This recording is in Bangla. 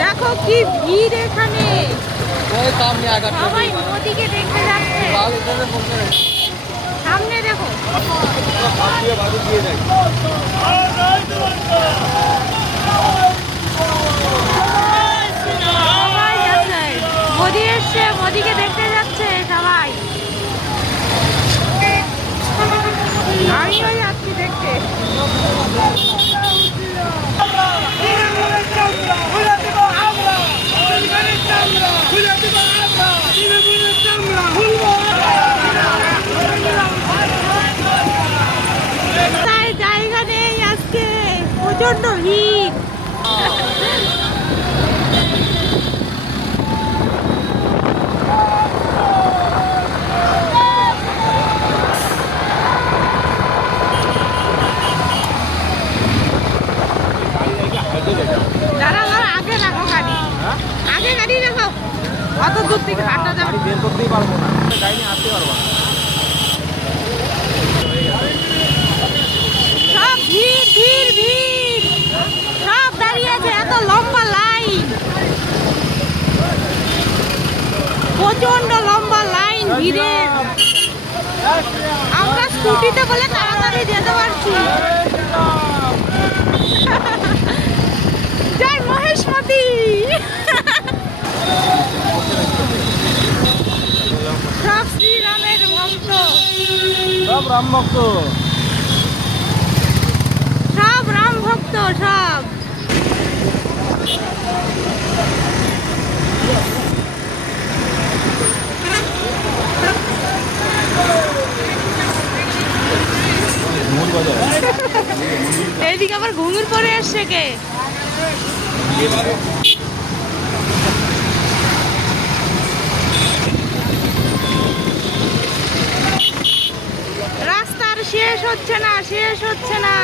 দেখো কি ভিড় এখানে, সবাই মোদিকে দেখতে যাচ্ছে। সামনে দেখো, সবাই যাচ্ছে, মোদি এসছে, মোদিকে দেখতে যাচ্ছে সবাই। আমিও যাচ্ছি দেখতে। জায়গা নেই আজকে, প্রচন্ড ভিড়। আগে রাখো গাড়ি, আগে গাড়ি রাখো, অত দূর থেকে হাঁটা যাবে। বের করতেই পারবো না, গাড়ি নিয়ে আসতে পারবো না। সব ভিড় ভিড় ভিড়, সব দাঁড়িয়ে আছে, এত লম্বা লাইন, প্রচন্ড লম্বা লাইন ভিড়ের। আমরা স্কুটিতে বলে তাড়াতাড়ি যেতে পারছি। জয় মহেশমতি। সব শ্রীরামের ভক্ত, সব রাম ভক্ত, সব রাম ভক্ত, সব। এইদিকে আবার ঘুঙুর পরে আসছে কে? রাস্তার শেষ হচ্ছে না, শেষ হচ্ছে না।